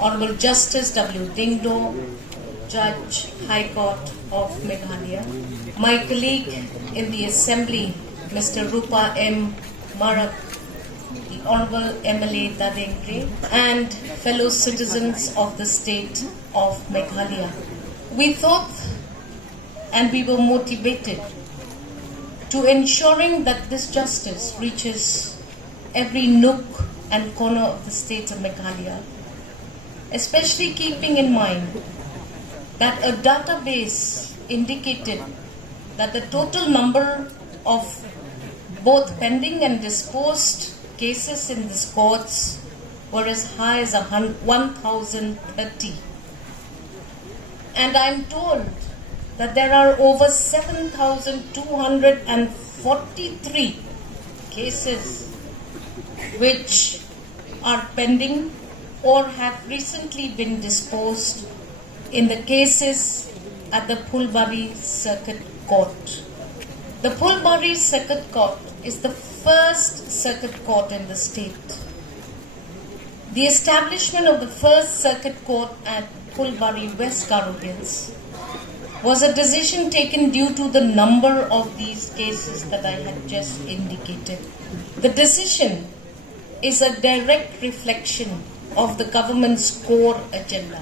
Honorable Justice W. Lyngdoh, Judge, High Court of Meghalaya, my colleague in the Assembly, Mr. Rupa M. Marak, the Honorable MLA Dadenggre, and fellow citizens of the state of Meghalaya. We thought and we were motivated to ensuring that this justice reaches every nook and corner of the state of Meghalaya, especially keeping in mind that a database indicated that the total number of both pending and disposed cases in these courts were as high as 1,030. And I'm told that there are over 7,243 cases which are pending or have recently been disposed in the cases at the Phulbari Circuit Court. The Phulbari Circuit Court is the first circuit court in the state. The establishment of the first circuit court at Phulbari West Garo Hills was a decision taken due to the number of these cases that I had just indicated. The decision is a direct reflection of the government's core agenda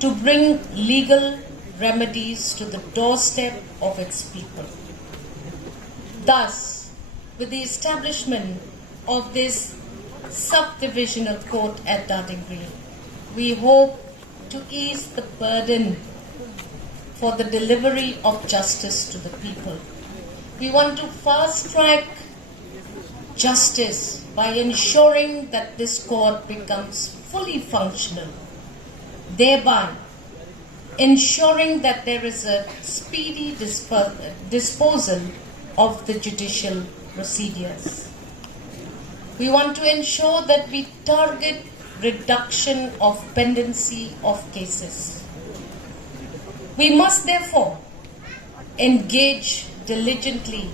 to bring legal remedies to the doorstep of its people. Thus, with the establishment of this sub-divisional court at Dadenggre, we hope to ease the burden for the delivery of justice to the people. We want to fast-track justice by ensuring that this court becomes fully functional, thereby ensuring that there is a speedy disposal of the judicial procedures. We want to ensure that we target reduction of pendency of cases. We must therefore engage diligently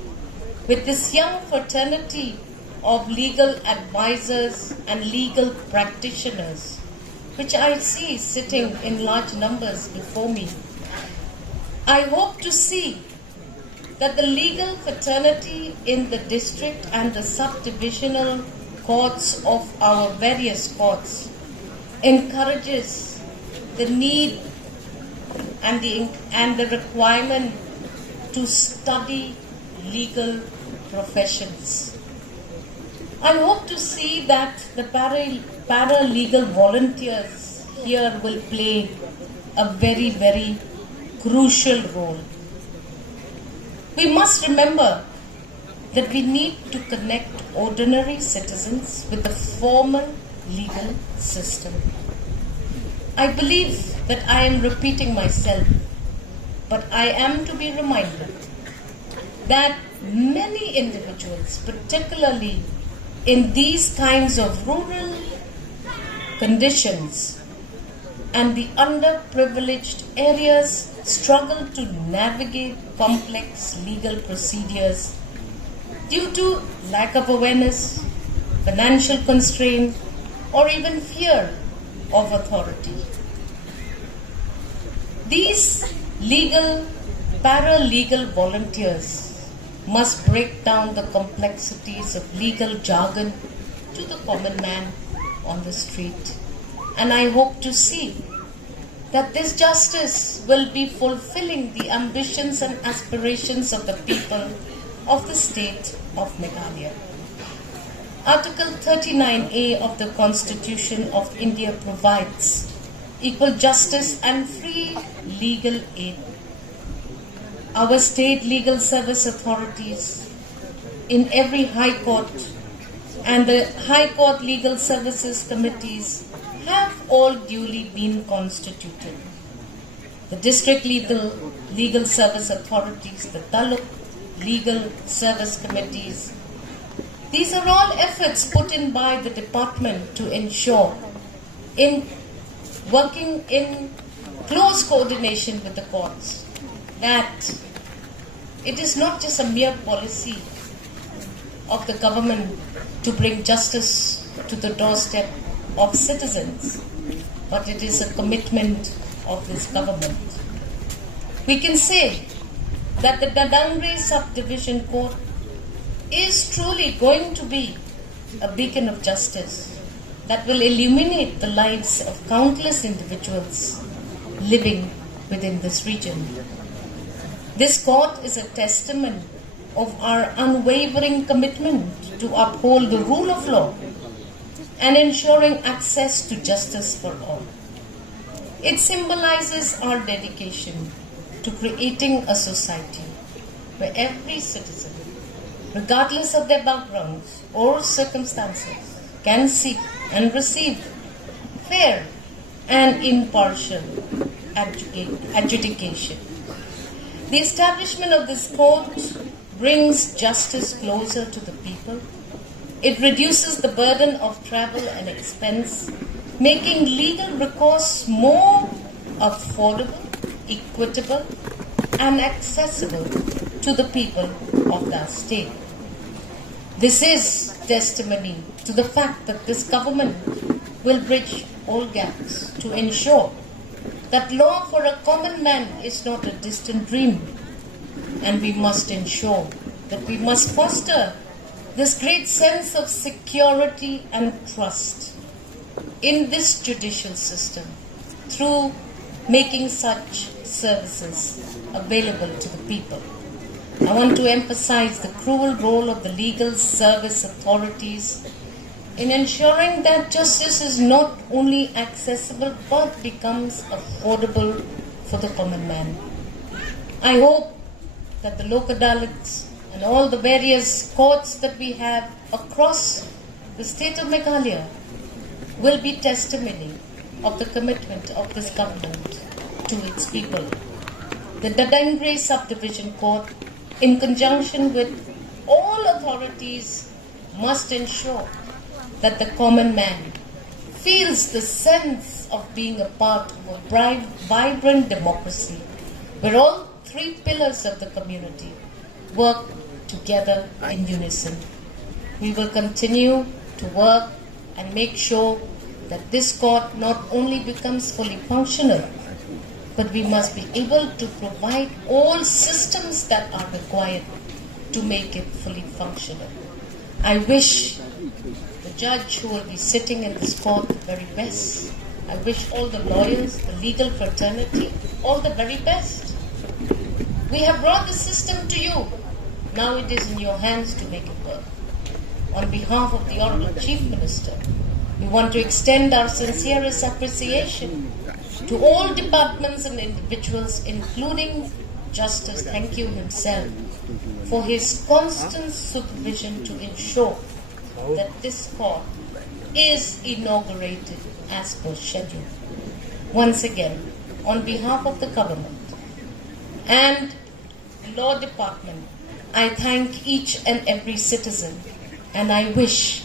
with this young fraternity of legal advisors and legal practitioners, which I see sitting in large numbers before me. I hope to see that the legal fraternity in the district and the sub-divisional courts of our various courts encourages the need and the requirement to study legal professions. I hope to see that the paralegal volunteers here will play a very, very crucial role. We must remember that we need to connect ordinary citizens with the formal legal system. I believe that I am repeating myself, but I am to be reminded that many individuals, particularly in these kinds of rural conditions and the underprivileged areas, struggle to navigate complex legal procedures due to lack of awareness, financial constraint, or even fear of authority. These paralegal volunteers must break down the complexities of legal jargon to the common man on the street. And I hope to see that this justice will be fulfilling the ambitions and aspirations of the people of the state of Meghalaya. Article 39A of the Constitution of India provides equal justice and free legal aid. Our state legal service authorities in every high court and the high court legal services committees have all duly been constituted. The district legal service authorities, the taluk, legal service committees. These are all efforts put in by the department to ensure, in working in close coordination with the courts, that it is not just a mere policy of the government to bring justice to the doorstep of citizens, but it is a commitment of this government. We can say that the Dadenggre Subdivision Court is truly going to be a beacon of justice that will illuminate the lives of countless individuals living within this region. This court is a testament of our unwavering commitment to uphold the rule of law and ensuring access to justice for all. It symbolizes our dedication to creating a society where every citizen, regardless of their backgrounds or circumstances, can seek and receive fair and impartial adjudication. The establishment of this court brings justice closer to the people. It reduces the burden of travel and expense, making legal recourse more affordable, equitable, and accessible to the people of that state. This is testimony to the fact that this government will bridge all gaps to ensure that law for a common man is not a distant dream, and we must ensure that we must foster this great sense of security and trust in this judicial system through making such services available to the people. I want to emphasize the crucial role of the legal service authorities in ensuring that justice is not only accessible but becomes affordable for the common man. I hope that the Lok Adalats and all the various courts that we have across the state of Meghalaya will be testimony of the commitment of this government to its people. The Dadenggre Subdivision Court, in conjunction with all authorities, must ensure that the common man feels the sense of being a part of a vibrant democracy where all three pillars of the community work together in unison. We will continue to work and make sure that this court not only becomes fully functional, but we must be able to provide all systems that are required to make it fully functional. I wish the judge who will be sitting in this court the very best. I wish all the lawyers, the legal fraternity, all the very best. We have brought the system to you. Now it is in your hands to make it work. On behalf of the Honorable Chief Minister, we want to extend our sincerest appreciation to all departments and individuals, including Justice Thank You himself, for his constant supervision to ensure that this court is inaugurated as per schedule. Once again, on behalf of the government and the law department, I thank each and every citizen, and I wish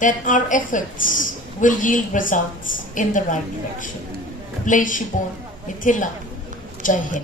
that our efforts will yield results in the right direction. Play Shibor, Mithila, Jai Hind.